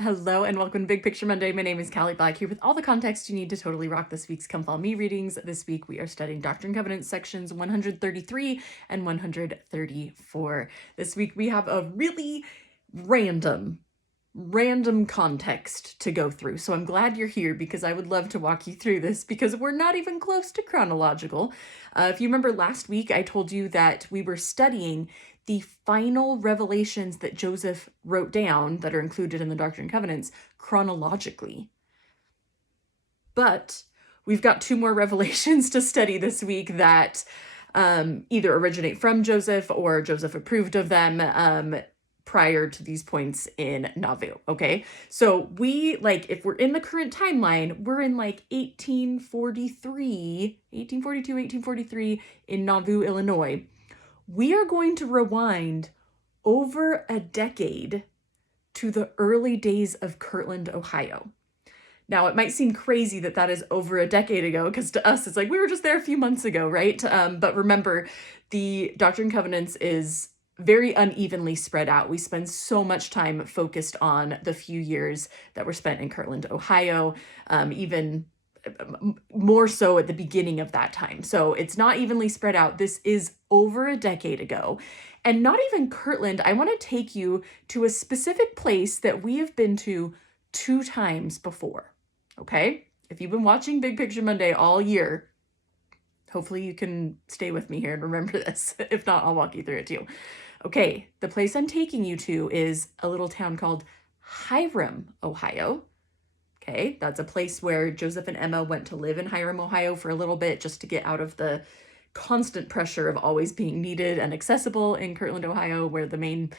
Hello and welcome to Big Picture Monday. My name is Cali Black here with all the context you need to totally rock this week's Come Follow Me readings. This week we are studying Doctrine and Covenants sections 133 and 134. This week we have a really random context to go through. So I'm glad you're here because I would love to walk you through this because we're not even close to chronological. If you remember last week, I told you that we were studying the final revelations that Joseph wrote down that are included in the Doctrine and Covenants chronologically. But we've got two more revelations to study this week that either originate from Joseph or Joseph approved of them prior to these points in Nauvoo, okay? So if we're in the current timeline, we're in 1842, 1843 in Nauvoo, Illinois. We are going to rewind over a decade to the early days of Kirtland, Ohio. Now, it might seem crazy that that is over a decade ago, because to us, it's like, we were just there a few months ago, right? But remember, the Doctrine and Covenants is very unevenly spread out. We spend so much time focused on the few years that were spent in Kirtland, Ohio, even more so at the beginning of that time. So it's not evenly spread out. This is over a decade ago. And not even Kirtland, I want to take you to a specific place that we have been to 2 times before, okay? If you've been watching Big Picture Monday all year, hopefully you can stay with me here and remember this. If not, I'll walk you through it too. Okay, the place I'm taking you to is a little town called Hiram, Ohio. Okay, that's a place where Joseph and Emma went to live in Hiram, Ohio for a little bit just to get out of the constant pressure of always being needed and accessible in Kirtland, Ohio, where the main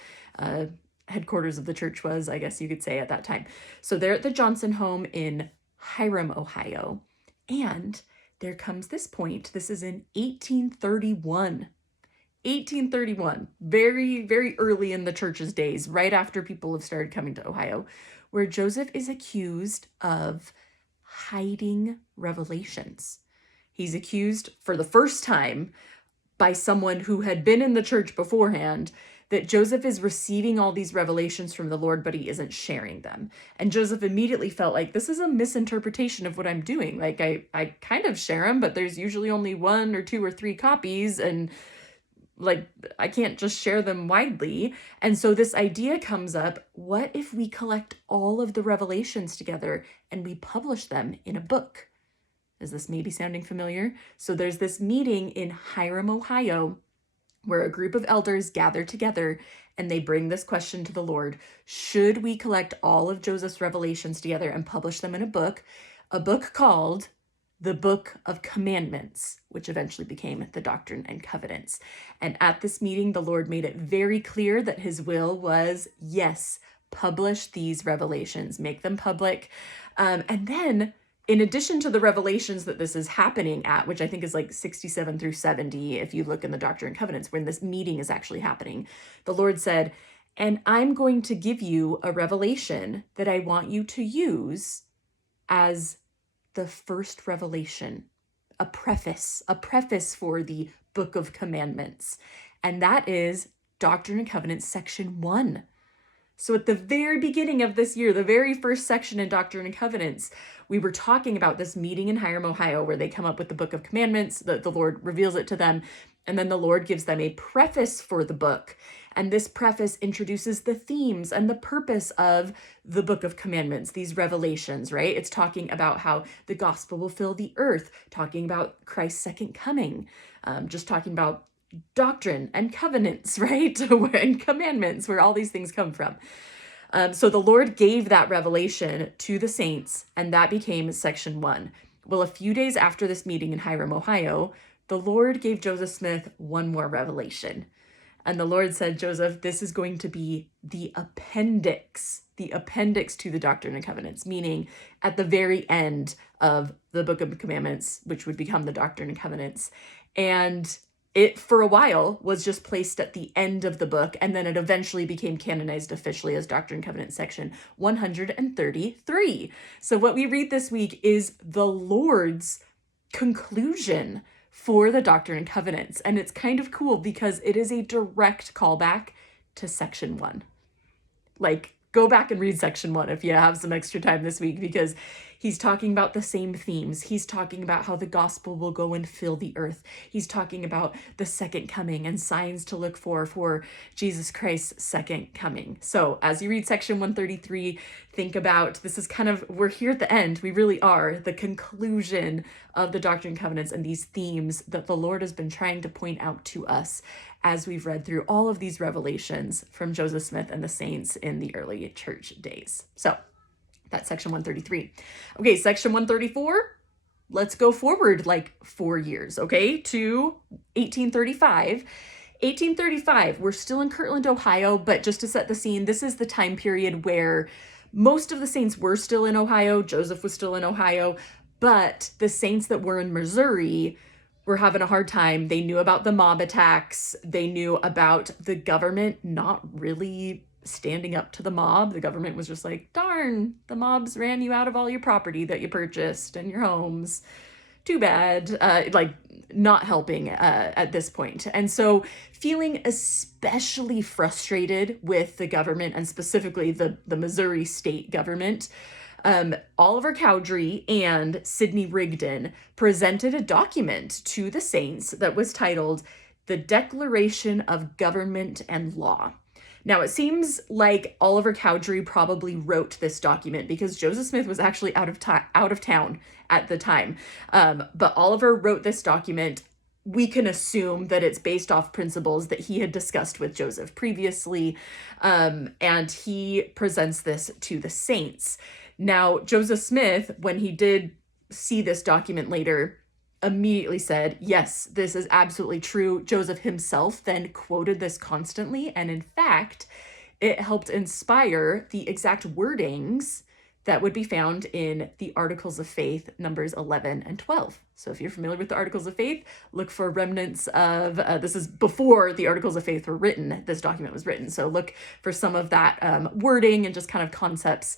headquarters of the church was, I guess you could say, at that time. So they're at the Johnson home in Hiram, Ohio. And there comes this point. This is in 1831. 1831, very, very early in the church's days, right after people have started coming to Ohio, where Joseph is accused of hiding revelations. He's accused for the first time by someone who had been in the church beforehand that Joseph is receiving all these revelations from the Lord, but he isn't sharing them. And Joseph immediately felt like, this is a misinterpretation of what I'm doing. Like, I kind of share them, but there's usually only 1 or 2 or 3 copies, and I can't just share them widely. And so this idea comes up, what if we collect all of the revelations together and we publish them in a book? Is this maybe sounding familiar? So there's this meeting in Hiram, Ohio, where a group of elders gather together and they bring this question to the Lord. Should we collect all of Joseph's revelations together and publish them in a book called the Book of Commandments, which eventually became the Doctrine and Covenants. And at this meeting, the Lord made it very clear that his will was, yes, publish these revelations, make them public. And then, in addition to the revelations that this is happening at, which I think is 67 through 70, if you look in the Doctrine and Covenants, when this meeting is actually happening, the Lord said, and I'm going to give you a revelation that I want you to use as the first revelation, a preface for the Book of Commandments. And that is Doctrine and Covenants section 1. So at the very beginning of this year, the very first section in Doctrine and Covenants, we were talking about this meeting in Hiram, Ohio, where they come up with the Book of Commandments, the Lord reveals it to them, and then the Lord gives them a preface for the book. And this preface introduces the themes and the purpose of the Book of Commandments, these revelations, right? It's talking about how the gospel will fill the earth, talking about Christ's second coming, just talking about doctrine and covenants, right? And commandments, where all these things come from. So the Lord gave that revelation to the saints, and that became section 1. Well, a few days after this meeting in Hiram, Ohio, the Lord gave Joseph Smith one more revelation. And the Lord said, Joseph, this is going to be the appendix to the Doctrine and Covenants, meaning at the very end of the Book of Commandments, which would become the Doctrine and Covenants. And it, for a while, was just placed at the end of the book, and then it eventually became canonized officially as Doctrine and Covenants section 133. So what we read this week is the Lord's conclusion for the Doctrine and Covenants. And it's kind of cool because it is a direct callback to section 1. go back and read section 1 if you have some extra time this week, because he's talking about the same themes. He's talking about how the gospel will go and fill the earth. He's talking about the second coming and signs to look for Jesus Christ's second coming. So as you read section 133, think about, this is kind of, we're here at the end. We really are the conclusion of the Doctrine and Covenants and these themes that the Lord has been trying to point out to us as we've read through all of these revelations from Joseph Smith and the saints in the early church days. So that's section 133. Okay, section 134, let's go forward like 4 years, okay, to 1835. 1835, we're still in Kirtland, Ohio, but just to set the scene, this is the time period where most of the saints were still in Ohio. Joseph was still in Ohio, but the saints that were in Missouri were having a hard time. They knew about the mob attacks. They knew about the government not really standing up to the mob. The government was just like, darn, the mobs ran you out of all your property that you purchased and your homes. Too bad. Like, not helping at this point. And so feeling especially frustrated with the government, and specifically the Missouri state government, Oliver Cowdery and Sidney Rigdon presented a document to the saints that was titled The Declaration of Government and Law. Now, it seems like Oliver Cowdery probably wrote this document because Joseph Smith was actually out of town at the time. But Oliver wrote this document. We can assume that it's based off principles that he had discussed with Joseph previously, and he presents this to the saints. Now, Joseph Smith, when he did see this document later, immediately said, yes, this is absolutely true. Joseph himself then quoted this constantly, and in fact, it helped inspire the exact wordings that would be found in the Articles of Faith, numbers 11 and 12. So if you're familiar with the Articles of Faith, look for remnants of, this is before the Articles of Faith were written, this document was written. So look for some of that wording and just kind of concepts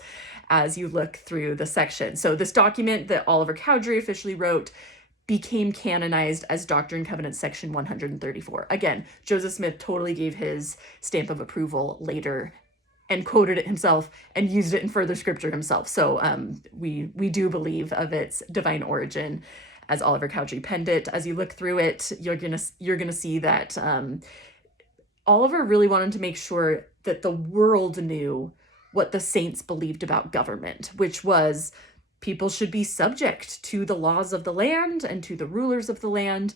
as you look through the section. So this document that Oliver Cowdery officially wrote became canonized as Doctrine and Covenants section 134. Again, Joseph Smith totally gave his stamp of approval later and quoted it himself and used it in further scripture himself. So we do believe of its divine origin as Oliver Cowdery penned it. As you look through it, you're gonna see that Oliver really wanted to make sure that the world knew what the saints believed about government, which was people should be subject to the laws of the land and to the rulers of the land,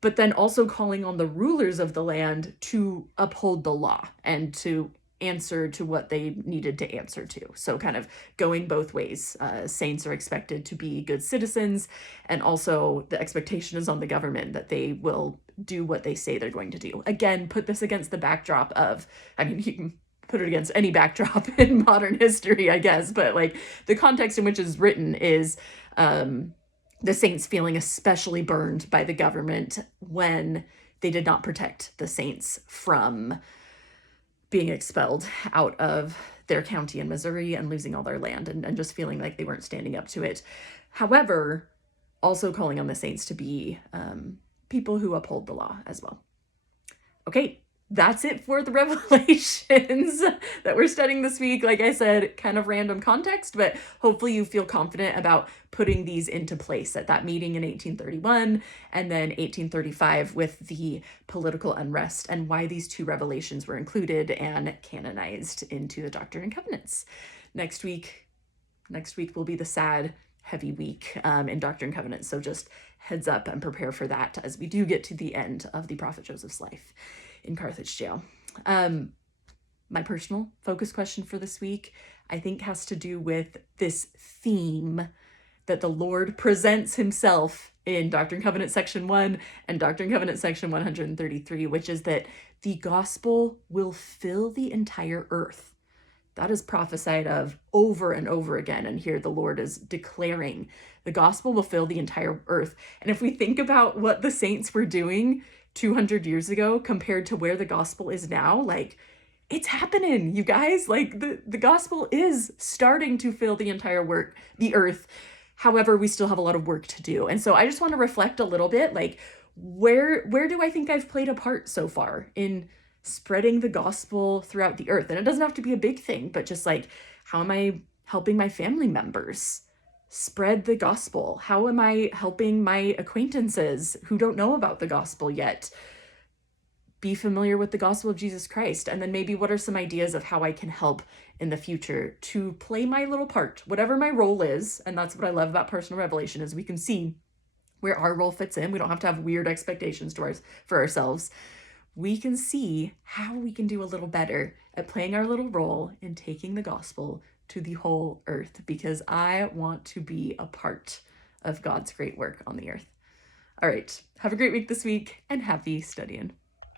but then also calling on the rulers of the land to uphold the law and to answer to what they needed to answer to. So kind of going both ways. Saints are expected to be good citizens, and also the expectation is on the government that they will do what they say they're going to do. Again, put this against the backdrop of, I mean, you can put it against any backdrop in modern history, I guess, but like the context in which it's written is the saints feeling especially burned by the government when they did not protect the saints from being expelled out of their county in Missouri and losing all their land, and just feeling like they weren't standing up to it. However, also calling on the saints to be people who uphold the law as well. Okay, that's it for the revelations that we're studying this week. Like I said, kind of random context, but hopefully you feel confident about putting these into place at that meeting in 1831 and then 1835 with the political unrest and why these two revelations were included and canonized into the Doctrine and Covenants. Next week will be the sad, heavy week in Doctrine and Covenants. So just heads up and prepare for that as we do get to the end of the Prophet Joseph's life in Carthage jail. My personal focus question for this week, I think, has to do with this theme that the Lord presents himself in Doctrine and Covenants section 1 and Doctrine and Covenants section 133, which is that the gospel will fill the entire earth. That is prophesied of over and over again. And here the Lord is declaring the gospel will fill the entire earth. And if we think about what the saints were doing 200 years ago compared to where the gospel is now, like, it's happening, you guys. Like the gospel is starting to fill the entire the earth. However, we still have a lot of work to do. And so I just want to reflect a little bit, like, where do I think I've played a part so far in spreading the gospel throughout the earth. And it doesn't have to be a big thing, but just like, how am I helping my family members spread the gospel? How am I helping my acquaintances who don't know about the gospel yet be familiar with the gospel of Jesus Christ? And then maybe what are some ideas of how I can help in the future to play my little part, whatever my role is. And that's what I love about personal revelation, is we can see where our role fits in. We don't have to have weird expectations for ourselves. We can see how we can do a little better at playing our little role in taking the gospel to the whole earth, because I want to be a part of God's great work on the earth. All right, have a great week this week, and happy studying.